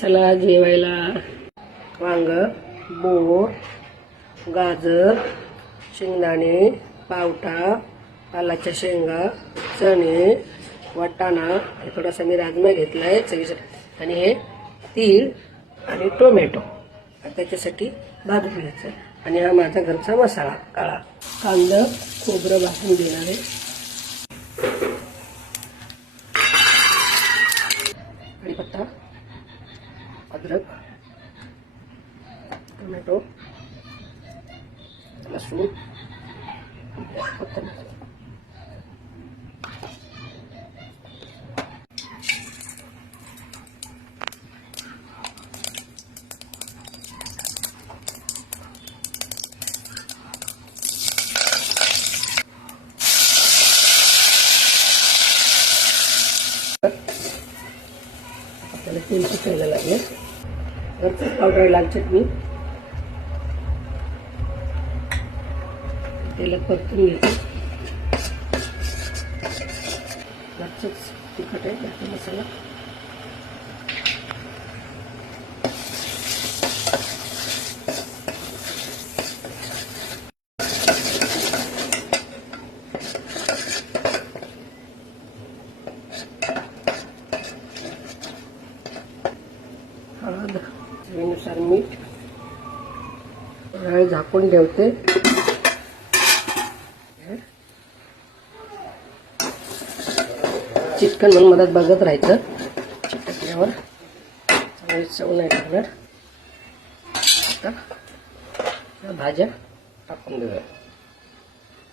चला जेवायला. वांग, बोर, गाजर, शेंगदाणे, पावटा, पालाच्या शेंगा, चणे, वाटाणा, हे थोडासा मी राजमा घेतलाय चवीसाठी, आणि हे तीळ आणि टोमॅटो त्याच्यासाठी भाजून घ्यायचं. आणि हा माझा घरचा मसाला काळा. कांदा खोबरं भाजून घेणार आहे. कढीपत्ता, अद्रक, टोमॅटो, लसूण, कोथिंबीर. आपल्याला तेल सुकायला लागेल. घरचं पावडर लाल चटणी तेलात परतून घ्यायचं. घरचंच तिखट आहे घरचा मसाला. हळद, चवीनुसार मीठ. वेळ झाकून ठेवते. चिटकन म्हणून मदत बघत राहायचं. चिटकल्यावर चांगली चव नाही लागणार. आता भाज्या टाकून देऊया.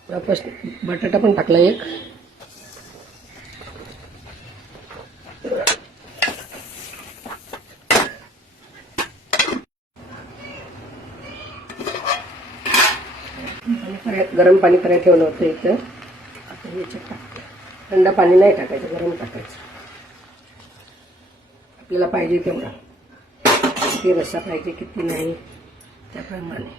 वापस बटाटा पण टाकला एक. गरम पाणी करायला ठेवलं होतं इथं. आता याच्यात टाकते. थंड पाणी नाही टाकायचं, गरम टाकायचं. आपल्याला पाहिजे तेवढा, किती रस्सा पाहिजे किती नाही त्याप्रमाणे.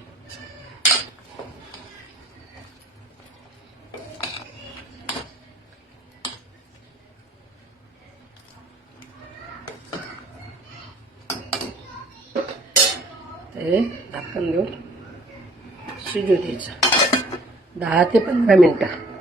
ते झाकण देऊन शिजू द्यायचं 10 ते 15 मिनिटं.